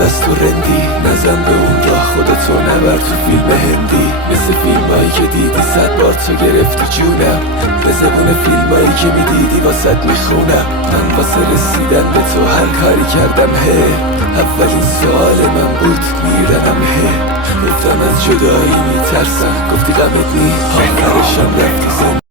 بس تو رندی، نزن به اون راه خودتو نبر تو فیلم هندی. مثل فیلم هایی که دیدی 100 بار تو گرفتی جونم، به زبون فیلم هایی که میدیدی واسط میخونم. من واسه رسیدن به تو هر کاری کردم اولین سوال من بود میرنم گفتم از جدایی میترسم، گفتی غمت نی آخرشم رفتی زندگی.